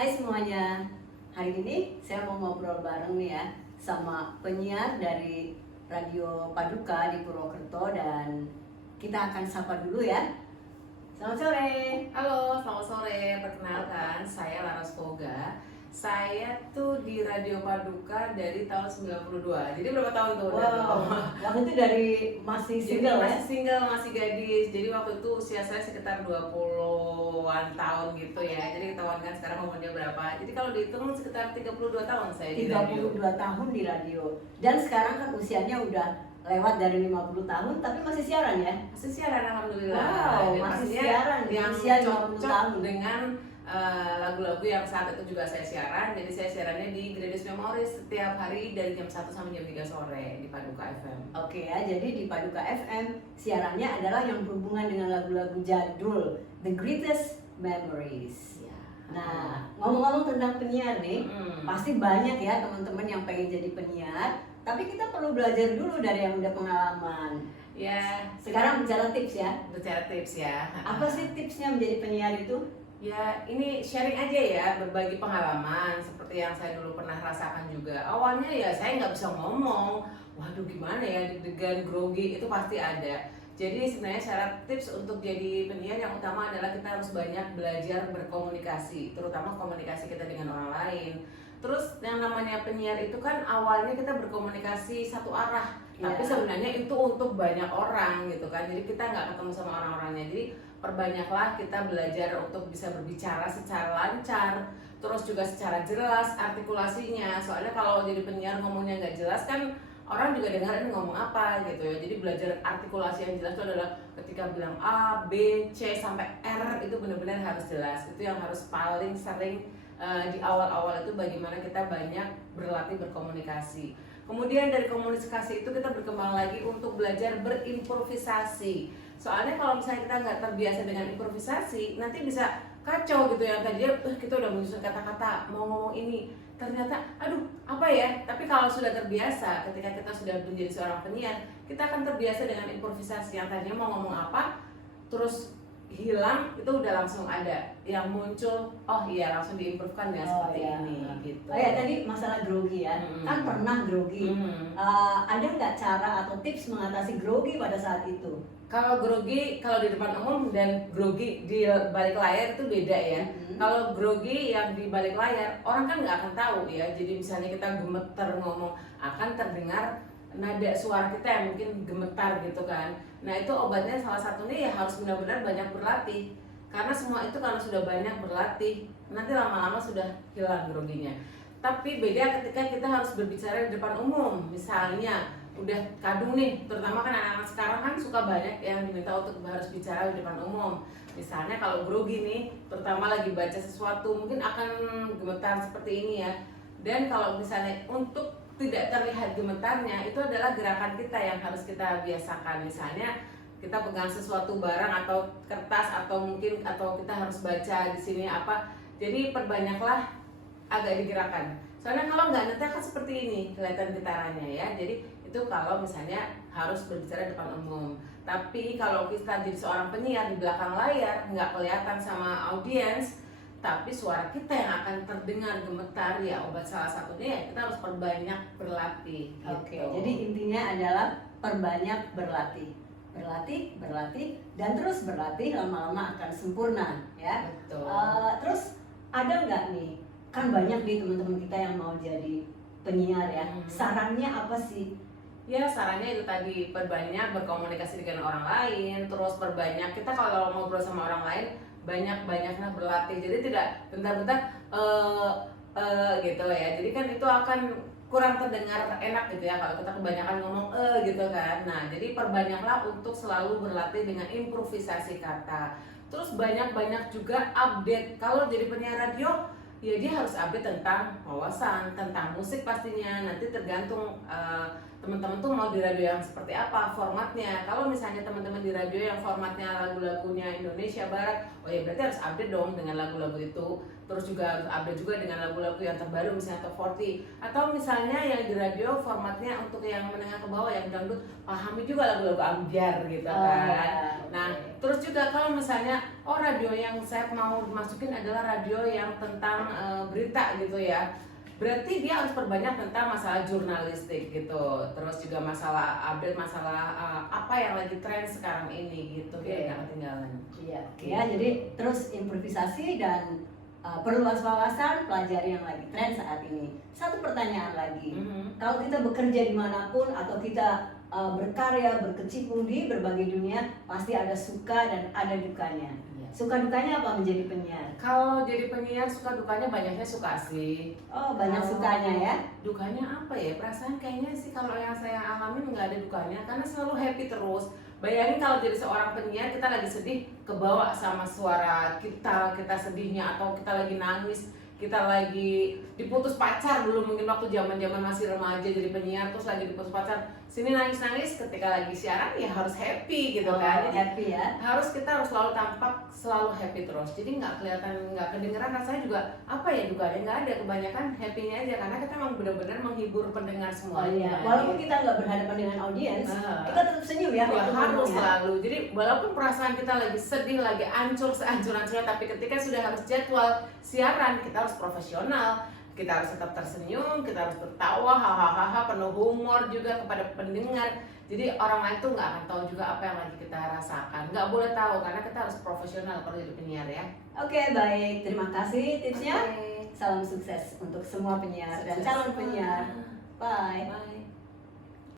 Hai semuanya, hari ini saya mau ngobrol bareng nih ya sama penyiar dari Radio Paduka di Purwokerto dan kita akan sapa dulu ya. Selamat sore. Halo, selamat sore. Perkenalkan, saya Laras Poga. Saya tuh di Radio Paduka dari tahun 92. Jadi berapa tahun tuh? Wow, waktu itu dari masih single ya? Masih single, masih gadis. Jadi waktu itu usia saya sekitar 20-an tahun gitu ya. Jadi ketahuan kan sekarang umurnya berapa. Jadi kalau dihitung sekitar 32 tahun saya di radio. 32 tahun di radio. Dan sekarang kan usianya udah lewat dari 50 tahun tapi masih siaran ya? Masih siaran, alhamdulillah. Wow, Dan masih pastinya siaran di yang usia 50 cocok tahun. dengan lagu-lagu yang saat itu juga saya siaran. Jadi saya siarannya di Gratis Memories setiap hari dari jam 1 sampai jam 3 sore di Paduka FM. Oke ya, jadi di Paduka FM siarannya adalah yang berhubungan dengan lagu-lagu jadul, The Greatest Memories. Ya. Nah, ngomong-ngomong tentang penyiar nih, Mm-mm. pasti banyak ya teman-teman yang pengen jadi penyiar, tapi kita perlu belajar dulu dari yang udah pengalaman. Ya, Sekarang bicara tips ya. bicara tips ya. Apa sih tipsnya menjadi penyiar itu? Ya, ini sharing aja ya, berbagi pengalaman seperti yang saya dulu pernah rasakan juga. Awalnya ya saya nggak bisa ngomong, waduh gimana ya, deg-degan, grogi, itu pasti ada. Jadi sebenarnya syarat tips untuk jadi penyiar yang utama adalah kita harus banyak belajar berkomunikasi, terutama komunikasi kita dengan orang lain. Terus yang namanya penyiar itu kan awalnya kita berkomunikasi satu arah, tapi Ya. sebenarnya itu untuk banyak orang gitu kan. Jadi kita nggak ketemu sama orang-orangnya. Jadi perbanyaklah kita belajar untuk bisa berbicara secara lancar, terus juga secara jelas artikulasinya. Soalnya kalau jadi penyiar ngomongnya nggak jelas kan orang juga dengar ini ngomong apa gitu ya. Jadi belajar artikulasi yang jelas itu adalah ketika bilang A, B, C sampai R itu benar-benar harus jelas. Itu yang harus paling sering di awal-awal itu bagaimana kita banyak berlatih berkomunikasi. Kemudian dari komunikasi itu kita berkembang lagi untuk belajar berimprovisasi. Soalnya kalau misalnya kita nggak terbiasa dengan improvisasi, nanti bisa kacau gitu ya. Tadinya kita udah menyusun kata-kata mau ngomong ini, ternyata aduh apa ya. Tapi kalau sudah terbiasa, ketika kita sudah menjadi seorang penyiar, kita akan terbiasa dengan improvisasi. Yang tadinya mau ngomong apa, terus hilang itu udah langsung ada yang muncul, oh iya langsung diimprovekan ya seperti ya. ini gitu. Oh ya, tadi masalah grogi ya. Kan pernah grogi. Ada nggak cara atau tips mengatasi grogi pada saat itu? Kalau grogi kalau di depan umum dan grogi di balik layar itu beda ya. Kalau grogi yang di balik layar orang kan nggak akan tahu ya. Jadi misalnya kita gemeter ngomong akan terdengar nada suara kita yang mungkin gemetar gitu kan. Nah itu obatnya salah satunya ya harus benar-benar banyak berlatih. Karena semua itu kalau sudah banyak berlatih nanti lama-lama sudah hilang groginya. Tapi beda ketika kita harus berbicara di depan umum. Misalnya udah kadung nih, terutama kan anak-anak sekarang kan suka banyak yang diminta untuk harus bicara di depan umum. Misalnya kalau grogi nih, terutama lagi baca sesuatu mungkin akan gemetar seperti ini ya. Dan kalau misalnya untuk tidak terlihat gemetarnya, itu adalah gerakan kita yang harus kita biasakan. Misalnya kita pegang sesuatu barang atau kertas atau mungkin atau kita harus baca di sini apa. Jadi perbanyaklah agak digerakkan. Soalnya kalau nggak nanti akan seperti ini kelihatan getarannya ya. Jadi itu kalau misalnya harus berbicara depan umum. Tapi kalau kita jadi seorang penyiar di belakang layar nggak kelihatan sama audiens, tapi suara kita yang akan terdengar gemetar ya obat salah satunya ya kita harus perbanyak berlatih. Oke, Gitu. jadi intinya adalah perbanyak berlatih. Berlatih, dan terus berlatih lama-lama akan sempurna ya. Betul. Terus ada nggak nih, kan banyak nih teman-teman kita yang mau jadi penyiar ya. Sarannya apa sih? Ya sarannya itu tadi perbanyak berkomunikasi dengan orang lain, terus perbanyak kita kalau ngobrol sama orang lain banyak-banyaknya berlatih. Jadi tidak bentar-bentar gitu ya. Jadi kan itu akan kurang terdengar enak gitu ya kalau kita kebanyakan ngomong gitu kan. Nah, jadi perbanyaklah untuk selalu berlatih dengan improvisasi kata. Terus banyak-banyak juga update. Kalau jadi penyiar radio ya dia harus update tentang wawasan, tentang musik pastinya. Nanti tergantung teman-teman tuh mau di radio yang seperti apa formatnya. Kalau misalnya teman-teman di radio yang formatnya lagu-lagunya Indonesia Barat, oh ya berarti harus update dong dengan lagu-lagu itu. Terus juga harus update juga dengan lagu-lagu yang terbaru misalnya top 40. Atau misalnya yang di radio formatnya untuk yang menengah ke bawah yang dangdut, pahami juga lagu-lagu ambiar gitu kan. Nah Terus juga kalau misalnya radio yang saya mau masukin adalah radio yang tentang berita gitu ya. Berarti dia harus perbanyak tentang masalah jurnalistik gitu. Terus juga masalah update masalah apa yang lagi tren sekarang ini gitu. Biar nggak ketinggalan. Iya. Ya, jadi terus improvisasi dan perluas wawasan, pelajari yang lagi tren saat ini. Satu pertanyaan lagi, kalau kita bekerja dimanapun atau kita berkarya, berkecimpung di berbagai dunia, pasti ada suka dan ada dukanya. Suka dukanya apa menjadi penyiar? Kalau jadi penyiar suka dukanya banyaknya suka sih. Oh, banyak sukanya ya? Dukanya apa ya? Perasaan kayaknya sih kalau yang saya alamin nggak ada dukanya karena selalu happy terus. Bayangin kalau jadi seorang penyiar kita lagi sedih kebawa sama suara kita, kita sedihnya atau kita lagi nangis, kita lagi diputus pacar dulu mungkin waktu zaman-zaman masih remaja jadi penyiar terus lagi diputus pacar. Sini nangis-nangis ketika lagi siaran ya harus happy gitu kan. Jadi Happy ya. kita harus selalu tampak selalu happy terus. Jadi nggak kelihatan nggak kedengeran rasanya juga apa ya dukanya nggak ada, kebanyakan happy-nya aja karena kita memang benar-benar menghibur pendengar Oh semuanya. iya, walaupun kita nggak berhadapan dengan audiens, kita tetap senyum ya. Ya waktu harus ngomong ya. selalu. Jadi walaupun perasaan kita lagi sedih, lagi hancur sehancur-hancurnya, tapi ketika sudah harus jadwal siaran kita harus profesional. Kita harus tetap tersenyum, kita harus tertawa, hahaha, penuh humor juga kepada pendengar. Jadi orang lain tuh nggak akan tahu juga apa yang lagi kita rasakan. Nggak boleh tahu karena kita harus profesional kalau jadi penyiar ya. Oke, baik. Terima kasih tipsnya. Oke. Salam sukses untuk semua penyiar dan Sukses. calon penyiar. Bye. Bye.